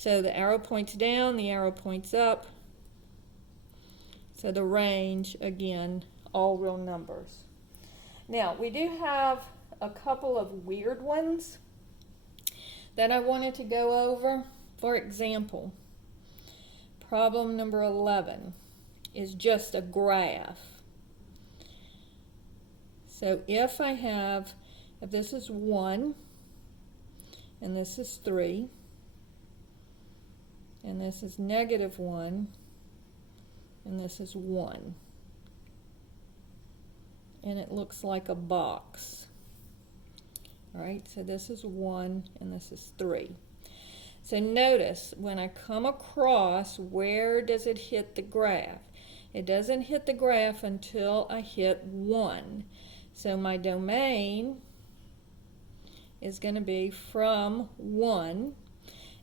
So the arrow points down, the arrow points up. So the range, again, all real numbers. Now, we do have a couple of weird ones that I wanted to go over. For example, problem number 11 is just a graph. So if this is 1, and this is 3, and this is -1, and this is 1. And it looks like a box. All right, so this is 1 and this is 3. So notice when I come across, where does it hit the graph? It doesn't hit the graph until I hit 1. So my domain is going to be from 1,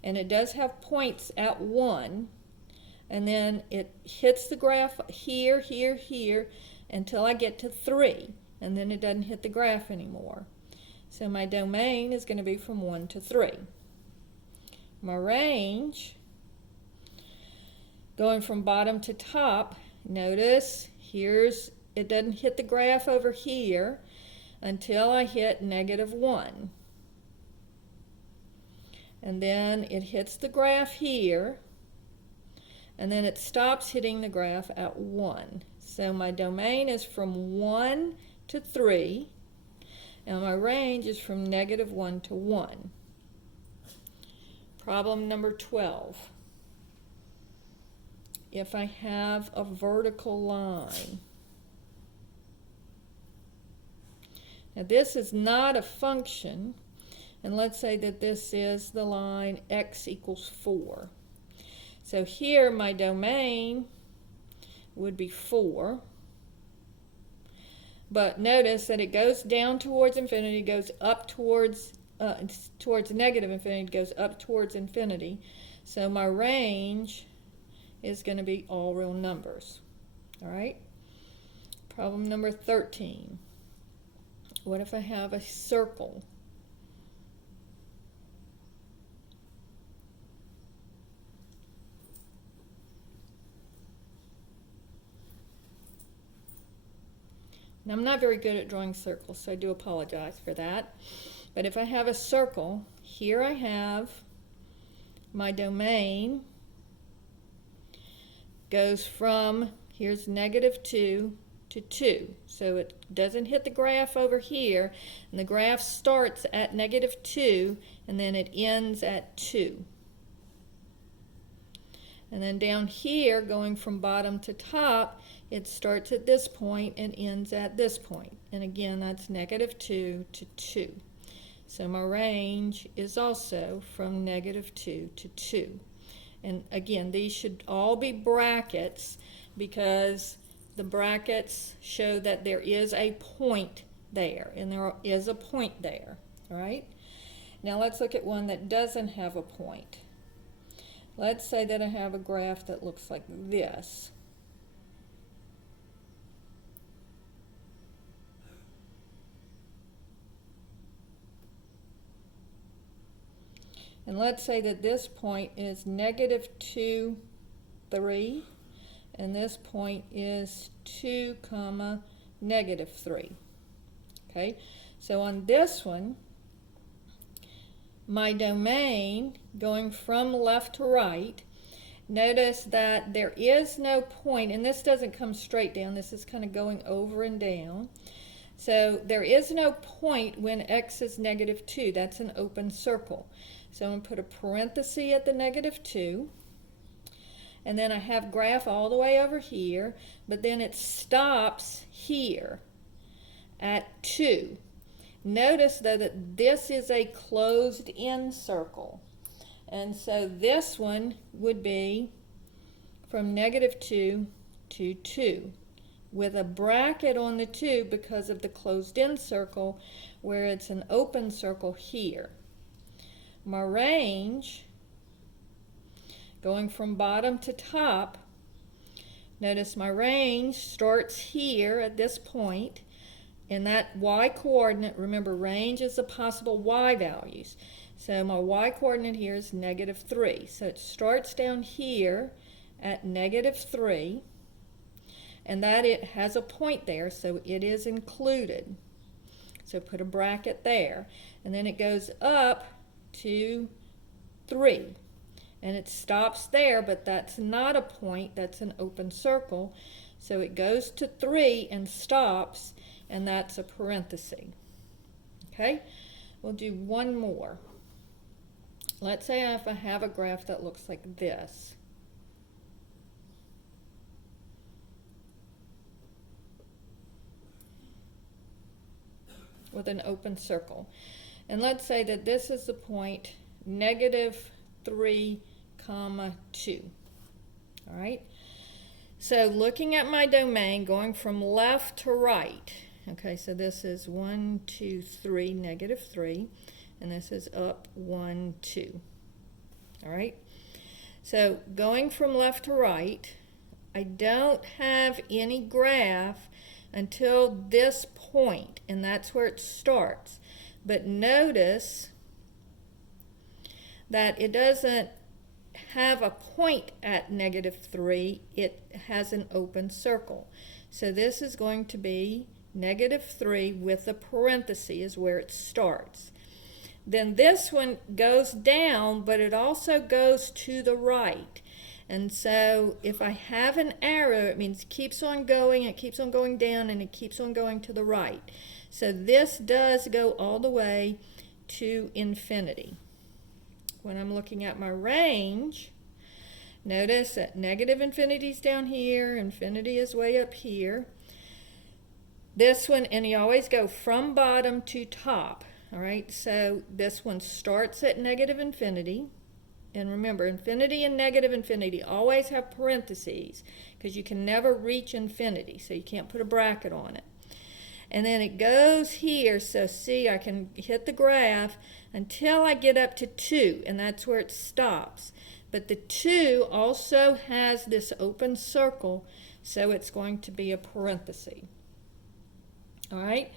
and it does have points at 1, and then it hits the graph here, here, here, until I get to 3, and then it doesn't hit the graph anymore. So my domain is going to be from 1 to 3. My range, going from bottom to top, notice it doesn't hit the graph over here until I hit -1. And then it hits the graph here, and then it stops hitting the graph at 1. So my domain is from 1 to 3, and my range is from -1 to 1. Problem number 12. If I have a vertical line. Now this is not a function, and let's say that this is the line x equals 4. So here my domain would be 4, but notice that it goes down towards infinity, goes up towards -infinity, goes up towards infinity. So my range is going to be all real numbers. All right. Problem number 13. What if I have a circle? Now, I'm not very good at drawing circles, so I do apologize for that. But if I have a circle, here I have my domain goes from, here's -2 to 2. So it doesn't hit the graph over here, and the graph starts at -2, and then it ends at 2. And then down here, going from bottom to top, it starts at this point and ends at this point. And again, that's -2 to 2. So my range is also from -2 to 2. And again, these should all be brackets because the brackets show that there is a point there, and there is a point there. All right? Now let's look at one that doesn't have a point. Let's say that I have a graph that looks like this. And let's say that this point is -2, 3, and this point is 2, -3. Okay, so on this one, my domain going from left to right, notice that there is no point, and this doesn't come straight down, this is kind of going over and down. So there is no point when x is -2, that's an open circle. So I'm going to put a parenthesis at the -2, and then I have graph all the way over here, but then it stops here at 2. Notice though that this is a closed-in circle, and so this one would be from -2 to 2 with a bracket on the 2 because of the closed-in circle, where it's an open circle here. My range, going from bottom to top, notice my range starts here at this point, and that y coordinate, remember range is the possible y values. So my y-coordinate here is -3. So it starts down here at -3, and that it has a point there, so it is included. So put a bracket there. And then it goes up to 3. And it stops there, but that's not a point, that's an open circle. So it goes to 3 and stops, and that's a parenthesis. Okay, we'll do one more. Let's say if I have a graph that looks like this. With an open circle. And let's say that this is the point -3, 2. All right. So looking at my domain, going from left to right. Okay, so this is 1, 2, 3, -3, and this is up 1, 2. All right. So going from left to right, I don't have any graph until this point, and that's where it starts. But notice that it doesn't have a point at -3, it has an open circle. So this is going to be -3 with a parenthesis is where it starts. Then this one goes down, but it also goes to the right. And so if I have an arrow, it means it keeps on going down, and it keeps on going to the right. So this does go all the way to infinity. When I'm looking at my range, notice that -infinity is down here, infinity is way up here. This one, and you always go from bottom to top. All right, so this one starts at -infinity. And remember, infinity and -infinity always have parentheses because you can never reach infinity, so you can't put a bracket on it. And then it goes here, so see, I can hit the graph until I get up to 2, and that's where it stops. But the 2 also has this open circle, so it's going to be a parenthesis. All right,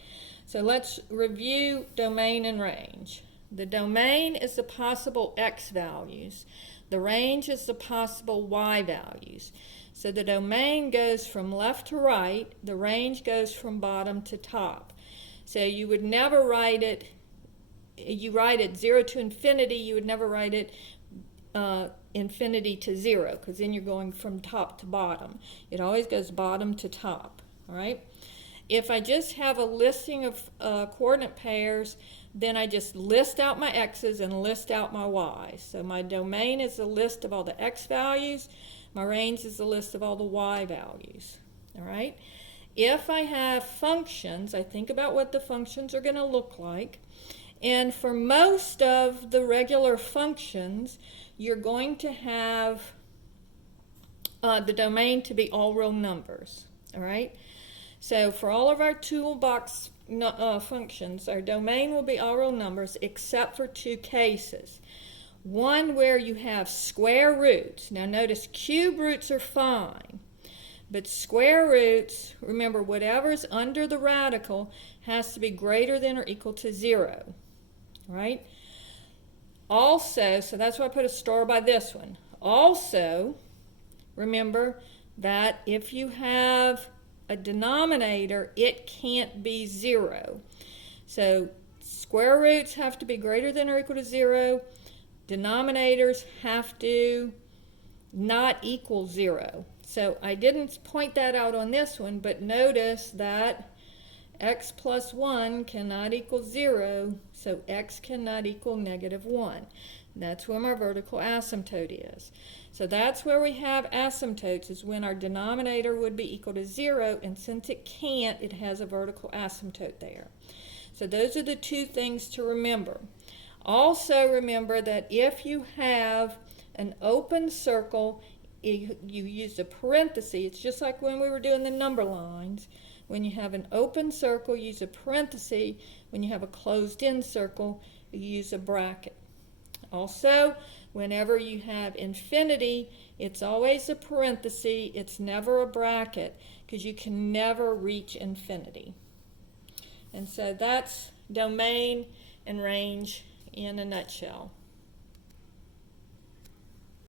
so let's review domain and range. The domain is the possible x values. The range is the possible y values. So the domain goes from left to right. The range goes from bottom to top. So you would never write it, you write it 0 to infinity, you would never write it infinity to 0, because then you're going from top to bottom. It always goes bottom to top, all right? If I just have a listing of coordinate pairs, then I just list out my x's and list out my y's. So my domain is a list of all the x values. My range is a list of all the y values. All right? If I have functions, I think about what the functions are going to look like. And for most of the regular functions, you're going to have the domain to be all real numbers. All right? So for all of our toolbox functions, our domain will be all real numbers except for 2 cases. One where you have square roots. Now notice cube roots are fine, but square roots, remember whatever's under the radical has to be greater than or equal to 0. Right? Also, so that's why I put a star by this one. Also, remember that if you have a denominator, it can't be 0. So square roots have to be greater than or equal to 0. Denominators have to not equal 0. So I didn't point that out on this one, but notice that x plus 1 cannot equal 0, so x cannot equal -1. That's where my vertical asymptote is. So that's where we have asymptotes, is when our denominator would be equal to 0, and since it can't, it has a vertical asymptote there. So those are the 2 things to remember. Also remember that if you have an open circle, you use a parenthesis. It's just like when we were doing the number lines. When you have an open circle, use a parenthesis. When you have a closed-in circle, you use a bracket. Also, whenever you have infinity, it's always a parenthesis. It's never a bracket, because you can never reach infinity. And so that's domain and range in a nutshell.